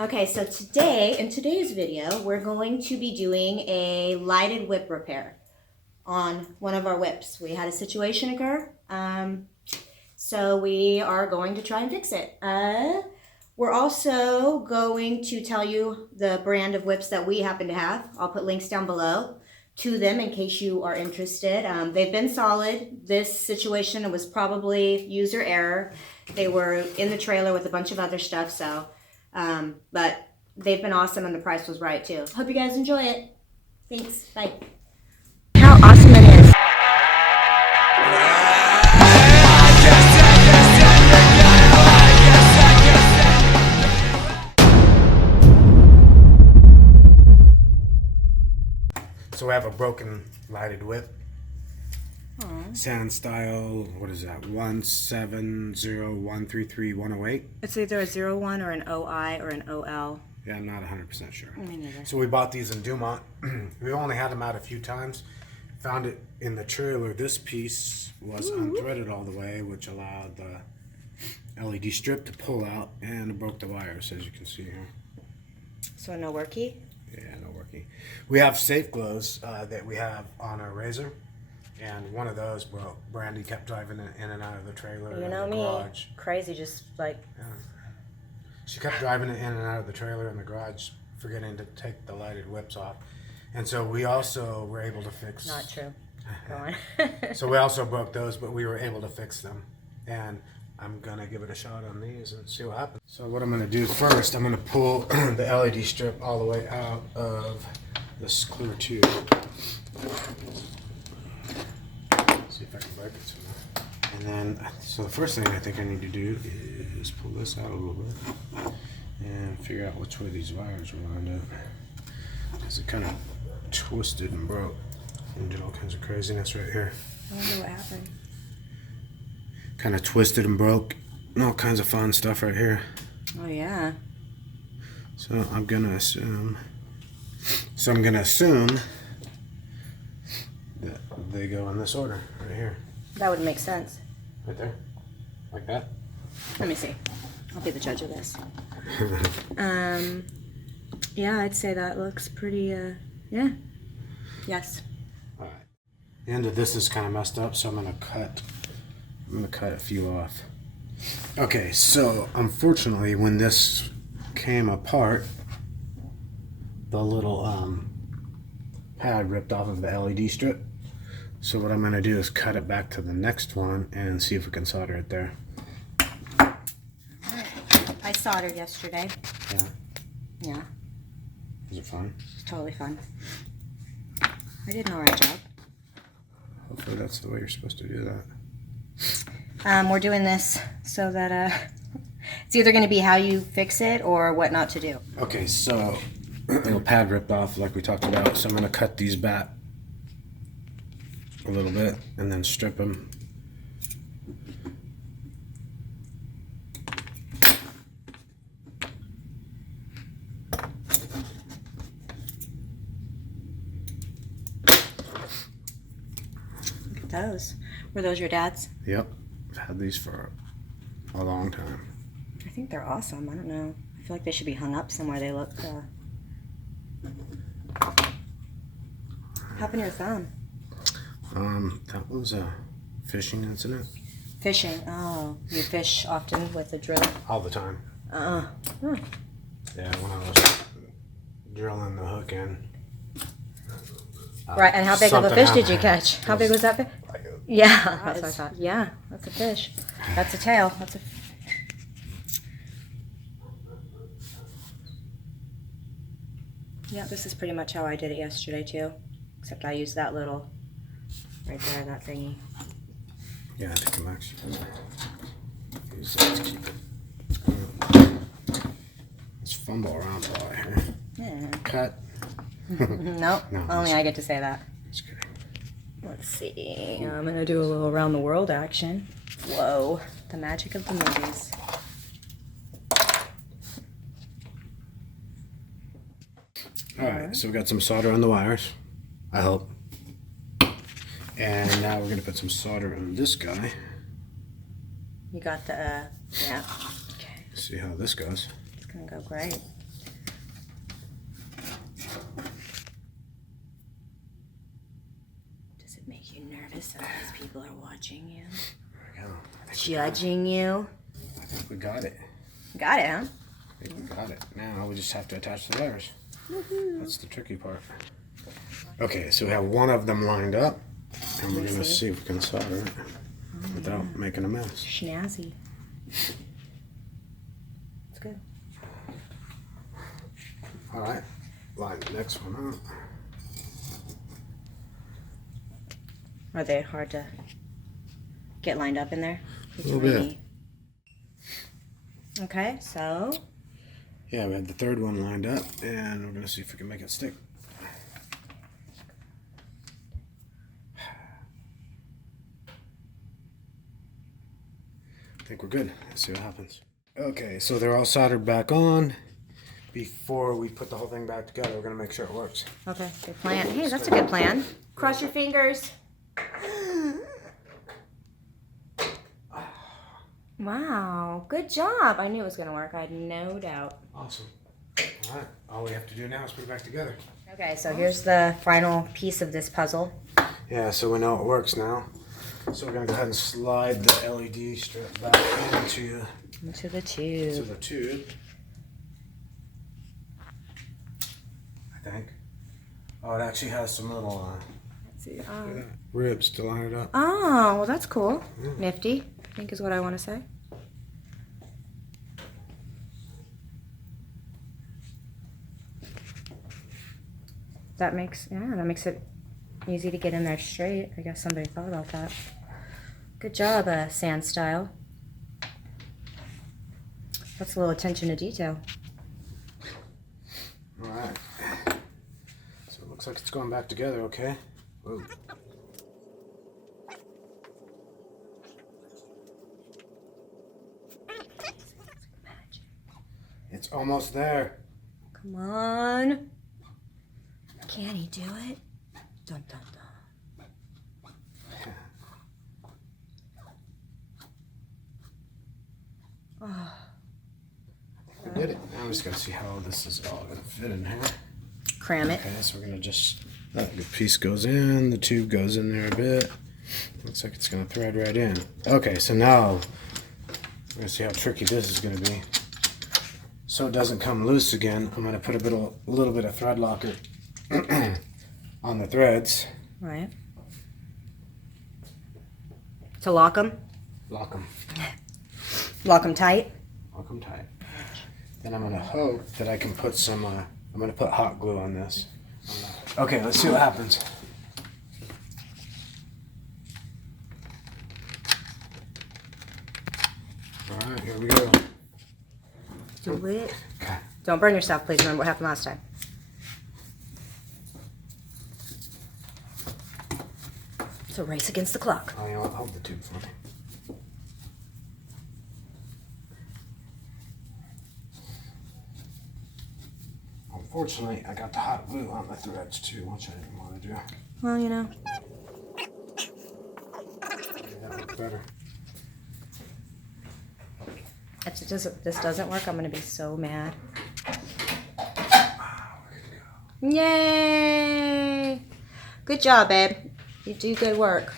Okay, so today, in today's video, we're going to be doing a lighted whip repair on one of our whips. We had a situation occur, so we are going to try and fix it. We're also going to tell you the brand of whips that we happen to have. I'll put links down below to them in case you are interested. They've been solid. This situation was probably user error. They were in the trailer with a bunch of other stuff, so but they've been awesome and the price was right too. Hope you guys enjoy it. Thanks. Bye. How awesome it is. So we have a broken lighted whip. Sand style, what is that? 170133108. It's either a 01 or an OI or an OL. Yeah, I'm not 100% sure. Me neither. So we bought these in Dumont. We only had them out a few times. Found it in the trailer. This piece was unthreaded all the way, which allowed the LED strip to pull out, and it broke the wires, as you can see here. So no worky? Yeah, no working. We have safe glows that we have on our Razor, and one of those broke. Brandy kept driving it in and out of the trailer. You know in the me, garage. crazy, just like... Yeah. She kept driving it in and out of the trailer in the garage, forgetting to take the lighted whips off. And so we also were able to fix... Not true. Go on. So we also broke those, but we were able to fix them. And I'm going to give it a shot on these and see what happens. So what I'm going to do first, I'm going to pull the LED strip all the way out of this clear tube. See if I can break it somehow. And then, so the first thing I think I need to do is pull this out a little bit and figure out which way these wires are lined up. Because it kind of twisted and broke and did all kinds of craziness right here. I wonder what happened. Kind of twisted and broke and all kinds of fun stuff right here. Oh yeah. So I'm gonna assume that they go in this order right here. That would make sense. Right there. Like that. Let me see. I'll be the judge of this. Yeah, I'd say that looks pretty, yeah. Yes. Alright. The end of this is kind of messed up, so I'm gonna cut a few off. Okay, so unfortunately when this came apart, the little pad ripped off of the LED strip. So what I'm gonna do is cut it back to the next one and see if we can solder it there. I soldered yesterday. Yeah. Yeah. Is it fun? It's totally fun. I did an alright job. Hopefully that's the way you're supposed to do that. We're doing this so that it's either going to be how you fix it or what not to do. Okay, so the pad ripped off like we talked about, so I'm going to cut these back a little bit and then strip them. Look at those. Were those your dad's? Yep, I've had these for a long time. I think they're awesome. I don't know. I feel like they should be hung up somewhere. They look... What happened to your thumb? That was a fishing incident. Fishing. Oh, you fish often with a drill? All the time. Huh. Yeah, when I was drilling the hook in. Right, and how big of a fish did you catch? How big was that fish? Like a, Yeah, that's what I thought. Yeah, that's a fish. That's a tail. That's a... Yeah, this is pretty much how I did it yesterday too. Except I used that little, right there, that thingy. yeah, I think I'm actually use that to keep it. Let's fumble around a lot here. Yeah. Cut. Nope, No, only I get to say that. That's good. Let's see. I'm gonna do a little around the world action. Whoa, the magic of the movies. Alright, so we got some solder on the wires, I hope. And now we're going to put some solder on this guy. You got the, yeah. Okay. See how this goes. It's gonna go great. You nervous that these people are watching you? There we go. Judging you? I think we got it. Got it, huh? I think we got it. Now we just have to attach the wires. That's the tricky part. Okay, so we have one of them lined up, and we're gonna see if we can solder it without making a mess. Snazzy. It's good. All right, line the next one up. Are they hard to get lined up in there? A little bit. Okay, so Yeah, we have the third one lined up, and we're gonna see if we can make it stick. I think we're good. Let's see what happens. Okay, so they're all soldered back on. Before we put the whole thing back together, we're gonna make sure it works. okay, good plan. Hey, that's a good plan. Cross your fingers. Wow, good job. I knew it was gonna work. I had no doubt. Awesome. All right, all we have to do now is put it back together. Okay, so here's the final piece of this puzzle. Yeah, so we know it works now. So we're gonna go ahead and slide the LED strip back into the tube. the tube. I think. Oh, it actually has some little Let's see. ribs to line it up. Oh, well, that's cool. Nifty, I think is what I want to say. That makes it easy to get in there straight. I guess somebody thought about that. Good job, Sand Style. That's a little attention to detail. All right. So it looks like it's going back together, okay? Whoa. It's almost there. Come on. Can he do it? Dun, dun, dun. Oh. We did it. Now we just gotta see how this is all gonna fit in here. Cram it. Okay, so we're gonna just, the piece goes in, the tube goes in there a bit. Looks like it's gonna thread right in. Okay, so now we're gonna see how tricky this is gonna be. So it doesn't come loose again, I'm gonna put a little bit of thread locker on the threads. Right. To lock them? Lock them. Lock them tight? Lock them tight. Then I'm gonna hope that I can put some, I'm gonna put hot glue on this. Okay, let's see what happens. All right, here we go. Do it. Okay. Don't burn yourself, please. Remember what happened last time. It's a race against the clock. Oh, you know what? Hold the tube for me. Unfortunately, I got the hot glue on the threads too, which I didn't want to do. Well, you know. Yeah, that looked better. If this doesn't work, I'm going to be so mad. Yay! Good job, babe. You do good work.